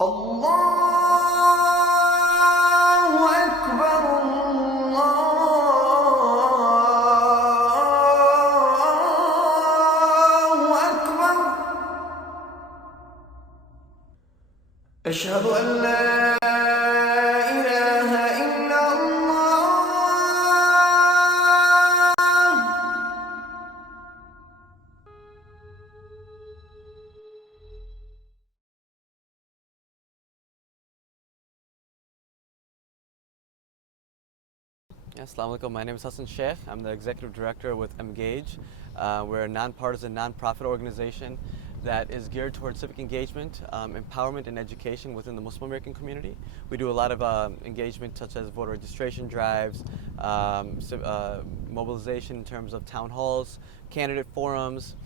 الله أكبر الله أكبر أشهد أن لا إله إلا الله. Assalamu alaikum. My name is Hassan Sheikh. I'm the executive director with Engage. We're a nonpartisan, nonprofit organization that is geared towards civic engagement, empowerment, and education within the Muslim American community. We do a lot of engagement such as voter registration drives, mobilization in terms of town halls, candidate forums.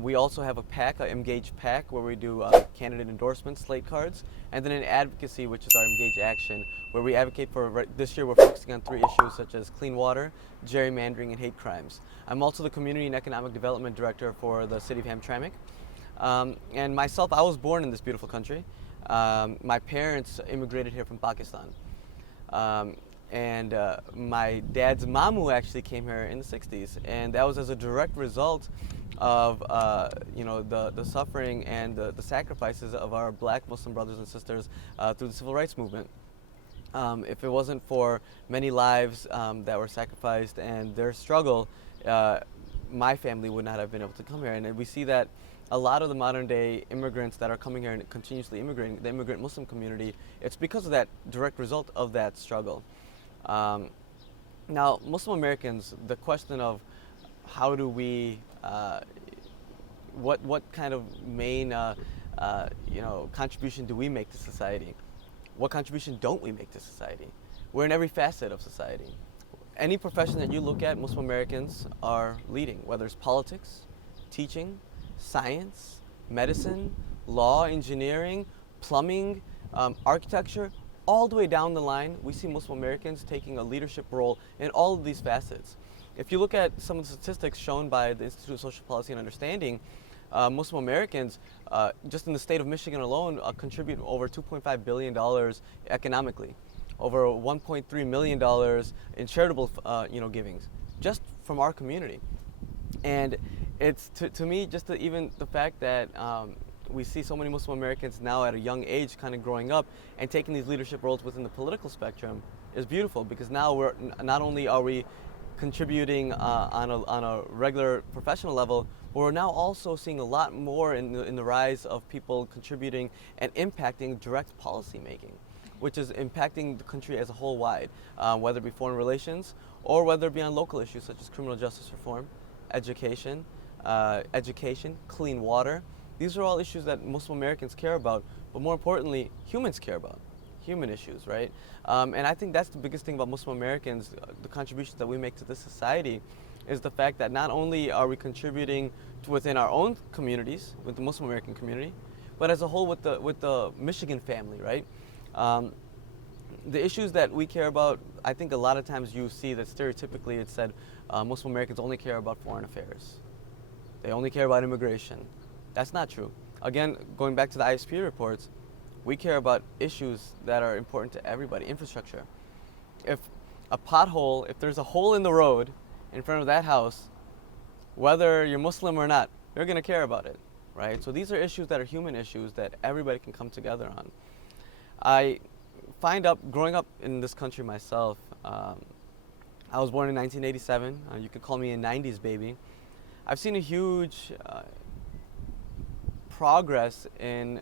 We also have a PAC, an Engage PAC, where we do candidate endorsements, slate cards, and then an advocacy, which is our Engage Action, where we advocate for, this year we're focusing on 3 issues such as clean water, gerrymandering, and hate crimes. I'm also the Community and Economic Development Director for the city of Hamtramck. And myself, I was born in this beautiful country. My parents immigrated here from Pakistan. My dad's mamu actually came here in the 60s, and that was as a direct result of the suffering and the sacrifices of our black Muslim brothers and sisters through the civil rights movement. If it wasn't for many lives that were sacrificed and their struggle, my family would not have been able to come here. And we see that a lot of the modern day immigrants that are coming here and continuously immigrating, the immigrant Muslim community, it's because of that direct result of that struggle. Now, Muslim Americans, the question of how do we, what kind of main contribution do we make to society? What contribution don't we make to society? We're in every facet of society. Any profession that you look at, Muslim Americans are leading, whether it's politics, teaching, science, medicine, law, engineering, plumbing, architecture, all the way down the line, we see Muslim Americans taking a leadership role in all of these facets. If you look at some of the statistics shown by the Institute of Social Policy and Understanding, Muslim Americans, just in the state of Michigan alone, contribute over $2.5 billion economically, over $1.3 million in charitable givings, just from our community. And it's, to me, just even the fact that we see so many Muslim Americans now at a young age kind of growing up and taking these leadership roles within the political spectrum is beautiful, because now we're not only are we contributing on a regular professional level, but we're now also seeing a lot more in the rise of people contributing and impacting direct policy making, which is impacting the country as a whole wide, whether it be foreign relations or whether it be on local issues such as criminal justice reform, education, clean water. These are all issues that Muslim Americans care about, but more importantly, humans care about. Human issues, right? And I think that's the biggest thing about Muslim Americans, the contributions that we make to this society, is the fact that not only are we contributing to within our own communities, with the Muslim American community, but as a whole with the Michigan family, right? The issues that we care about, I think a lot of times you see that stereotypically it's said Muslim Americans only care about foreign affairs. They only care about immigration. That's not true. Again, going back to the ISP reports, we care about issues that are important to everybody. Infrastructure. If there's a hole in the road in front of that house, whether you're Muslim or not, you're going to care about it, right? So these are issues that are human issues that everybody can come together on. I find growing up in this country myself, I was born in 1987. You could call me a 90s baby. I've seen a huge progress in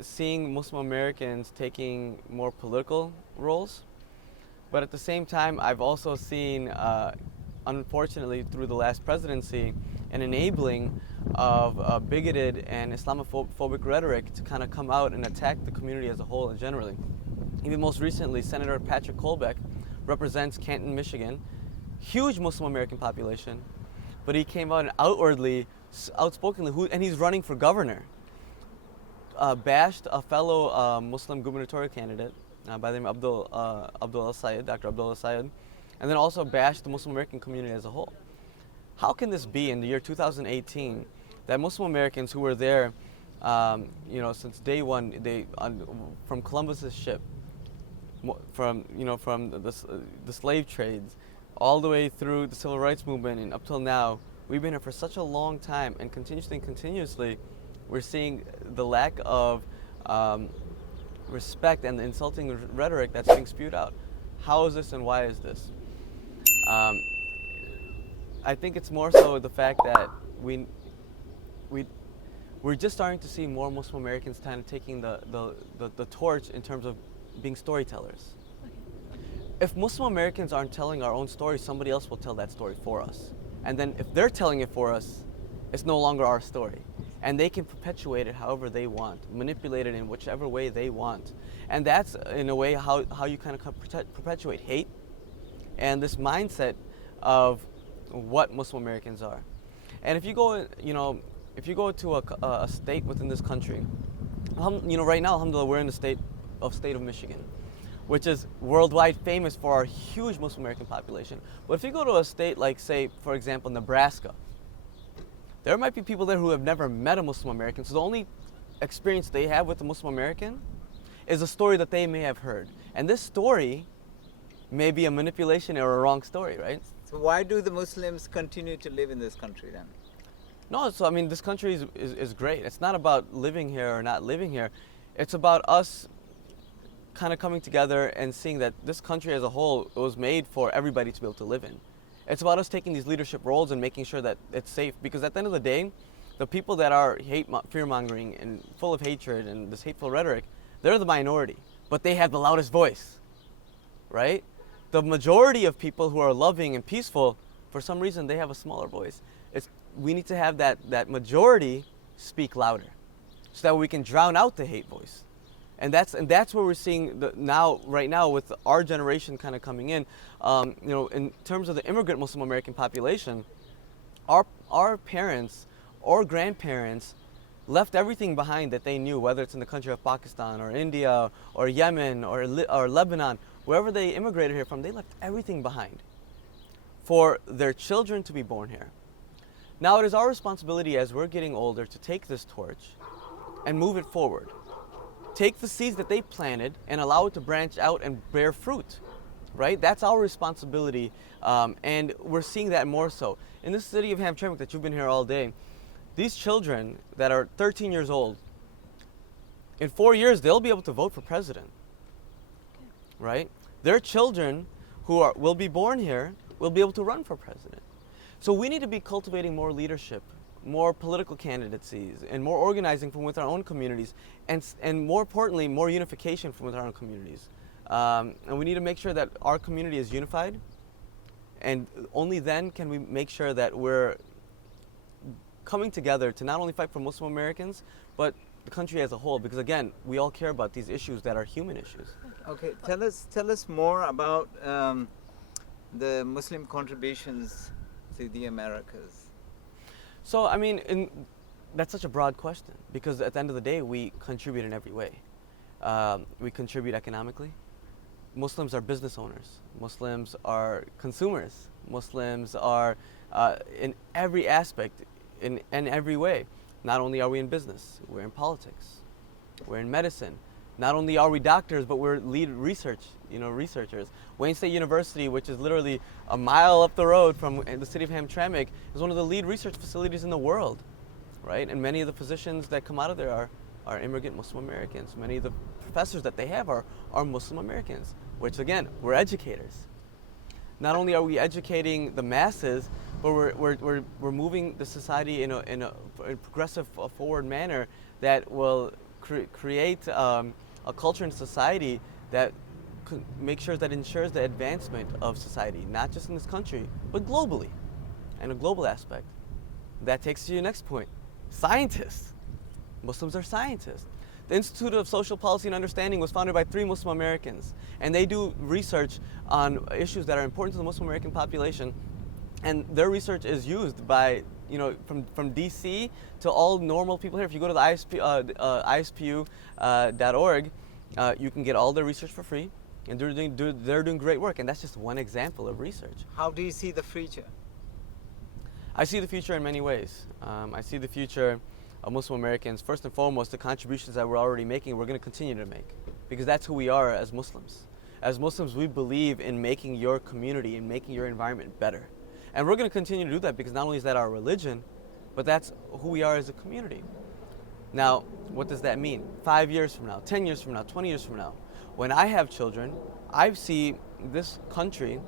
seeing Muslim Americans taking more political roles, but at the same time I've also seen, unfortunately through the last presidency, an enabling of bigoted and Islamophobic rhetoric to kind of come out and attack the community as a whole and generally. Even most recently, Senator Patrick Colbeck represents Canton, Michigan, huge Muslim American population, but he came out and outspokenly, and he's running for governor, bashed a fellow Muslim gubernatorial candidate by the name of Dr. Abdullah Syed, and then also bashed the Muslim American community as a whole. How can this be in the year 2018 that Muslim Americans who were there Since day one, from Columbus's ship, from the slave trades, all the way through the civil rights movement and up till now, we've been here for such a long time, and continuously, we're seeing the lack of respect and the insulting rhetoric that's being spewed out. How is this and why is this? I think it's more so the fact that we're just starting to see more Muslim Americans kind of taking the torch in terms of being storytellers. If Muslim Americans aren't telling our own story, somebody else will tell that story for us. And then if they're telling it for us, it's no longer our story. And they can perpetuate it however they want, manipulate it in whichever way they want. And that's, in a way, how you kind of perpetuate hate and this mindset of what Muslim Americans are. And if you go, to a state within this country, right now, alhamdulillah, we're in the state of Michigan, which is worldwide famous for our huge Muslim American population. But if you go to a state like, say, for example, Nebraska, there might be people there who have never met a Muslim American, so the only experience they have with a Muslim American is a story that they may have heard. And this story may be a manipulation or a wrong story, right? So why do the Muslims continue to live in this country then? No, so I mean, this country is great. It's not about living here or not living here. It's about us kind of coming together and seeing that this country as a whole was made for everybody to be able to live in. It's about us taking these leadership roles and making sure that it's safe, because at the end of the day, the people that are fear-mongering and full of hatred and this hateful rhetoric, they're the minority, but they have the loudest voice, right? The majority of people who are loving and peaceful, for some reason, they have a smaller voice. We need to have that majority speak louder, so that we can drown out the hate voice. And that's where we're seeing right now with our generation kind of coming in. In terms of the immigrant Muslim American population, our parents or grandparents left everything behind that they knew, whether it's in the country of Pakistan or India or Yemen or Lebanon, wherever they immigrated here from, they left everything behind for their children to be born here. Now it is our responsibility as we're getting older to take this torch and move it forward. Take the seeds that they planted and allow it to branch out and bear fruit, right? That's our responsibility, and we're seeing that more so. In this city of Hamtramck that you've been here all day, these children that are 13 years old, in 4 years they'll be able to vote for president, right? Their children who will be born here will be able to run for president. So we need to be cultivating more leadership, more political candidacies, and more organizing from within our own communities, and more importantly, more unification from within our own communities. And we need to make sure that our community is unified, and only then can we make sure that we're coming together to not only fight for Muslim Americans, but the country as a whole, because again, we all care about these issues that are human issues. Okay, tell us more about the Muslim contributions to the Americas. So, I mean, that's such a broad question, because at the end of the day, we contribute in every way. We contribute economically. Muslims are business owners. Muslims are consumers. Muslims are in every aspect, in every way. Not only are we in business, we're in politics, we're in medicine. Not only are we doctors, but we're lead researchers. Wayne State University, which is literally a mile up the road from the city of Hamtramck, is one of the lead research facilities in the world, right? And many of the physicians that come out of there are immigrant Muslim Americans. Many of the professors that they have are Muslim Americans, which again, we're educators. Not only are we educating the masses, but we're moving the society in a progressive, forward manner that will create a culture in society that make sure that ensures the advancement of society, not just in this country, but globally, and a global aspect. That takes you to your next point. Scientists. Muslims are scientists. The Institute of Social Policy and Understanding was founded by 3 Muslim Americans, and they do research on issues that are important to the Muslim American population, and their research is used by, from DC to all normal people here. If you go to the ISPU.org, you can get all their research for free, and they're doing great work, and that's just one example of research. How do you see the future? I see the future in many ways. I see the future of Muslim Americans, first and foremost, the contributions that we're already making, we're going to continue to make, because that's who we are as Muslims. As Muslims, we believe in making your community and making your environment better. And we're going to continue to do that because not only is that our religion, but that's who we are as a community. Now, what does that mean? 5 years from now, 10 years from now, 20 years from now, when I have children, I see this country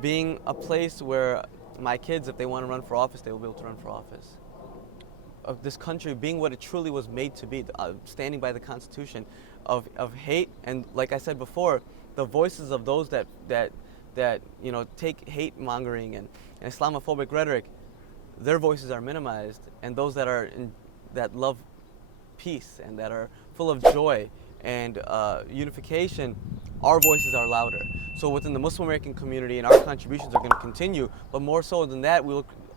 being a place where my kids, if they want to run for office, they will be able to run for office. Of this country being what it truly was made to be, standing by the Constitution, of hate, and like I said before, the voices of those that take hate mongering and Islamophobic rhetoric, their voices are minimized, and those that love peace and that are full of joy and unification, our voices are louder. So within the Muslim American community, and our contributions are going to continue, but more so than that,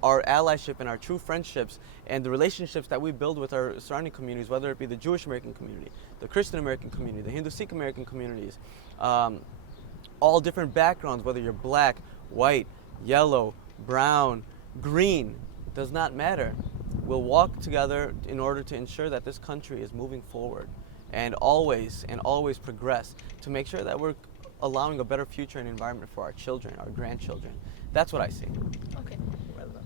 our allyship and our true friendships and the relationships that we build with our surrounding communities, whether it be the Jewish American community, the Christian American community, the Hindu Sikh American communities, all different backgrounds, whether you're black, white, yellow, brown, green, does not matter. We'll walk together in order to ensure that this country is moving forward and always progress to make sure that we're allowing a better future and environment for our children, our grandchildren. That's what I see. Okay. Well done.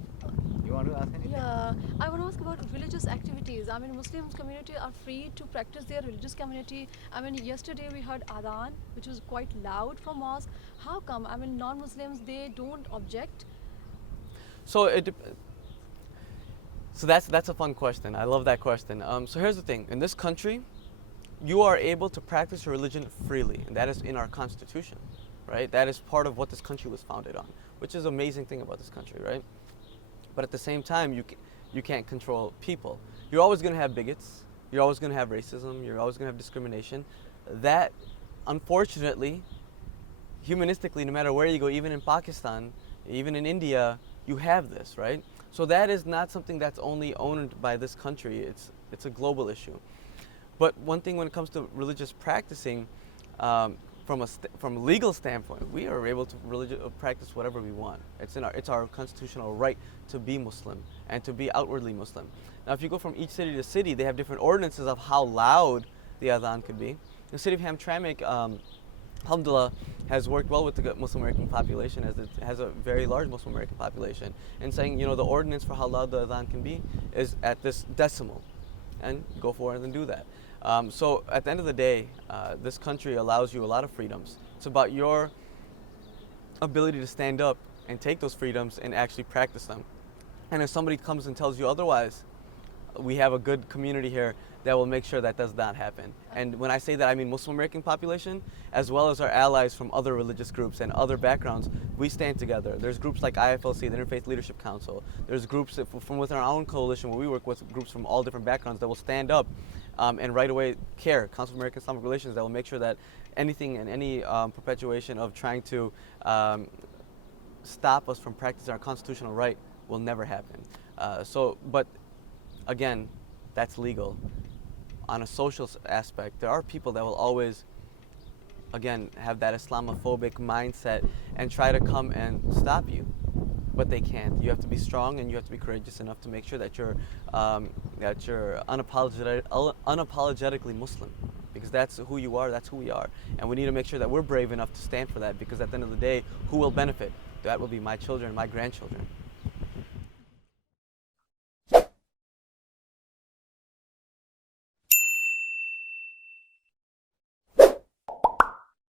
You want to ask anything? Yeah, I want to ask about religious activities. I mean, Muslim community are free to practice their religious community. I mean, yesterday we heard adhan, which was quite loud from mosque. How come? I mean, non-Muslims, they don't object? So that's a fun question. I love that question. So here's the thing. In this country, you are able to practice your religion freely, and that is in our Constitution, right? That is part of what this country was founded on, which is an amazing thing about this country, right? But at the same time, you can't control people. You're always going to have bigots. You're always going to have racism. You're always going to have discrimination. That, unfortunately, humanistically, no matter where you go, even in Pakistan, even in India, you have this, right? So that is not something that's only owned by this country. It's a global issue. But one thing when it comes to religious practicing, from a legal standpoint, we are able to practice whatever we want. It's our constitutional right to be Muslim and to be outwardly Muslim. Now, if you go from each city to city, they have different ordinances of how loud the adhan could be. The city of Hamtramck, alhamdulillah, has worked well with the Muslim American population, as it has a very large Muslim American population, and saying, the ordinance for how loud the adhan can be is at this decimal, and go for it and do that. So at the end of the day, this country allows you a lot of freedoms. It's about your ability to stand up and take those freedoms and actually practice them. And if somebody comes and tells you otherwise, we have a good community here that will make sure that does not happen. And when I say that, I mean Muslim American population, as well as our allies from other religious groups and other backgrounds. We stand together. There's groups like IFLC, the Interfaith Leadership Council. There's groups from within our own coalition where we work with groups from all different backgrounds that will stand up and right away CARE, Council of American Islamic Relations, that will make sure that anything and any perpetuation of trying to stop us from practicing our constitutional right will never happen. But again, that's legal. On a social aspect, there are people that will always, again, have that Islamophobic mindset and try to come and stop you, but they can't. You have to be strong and you have to be courageous enough to make sure that you're unapologetically Muslim, because that's who you are, that's who we are, and we need to make sure that we're brave enough to stand for that, because at the end of the day, who will benefit? That will be my children, my grandchildren.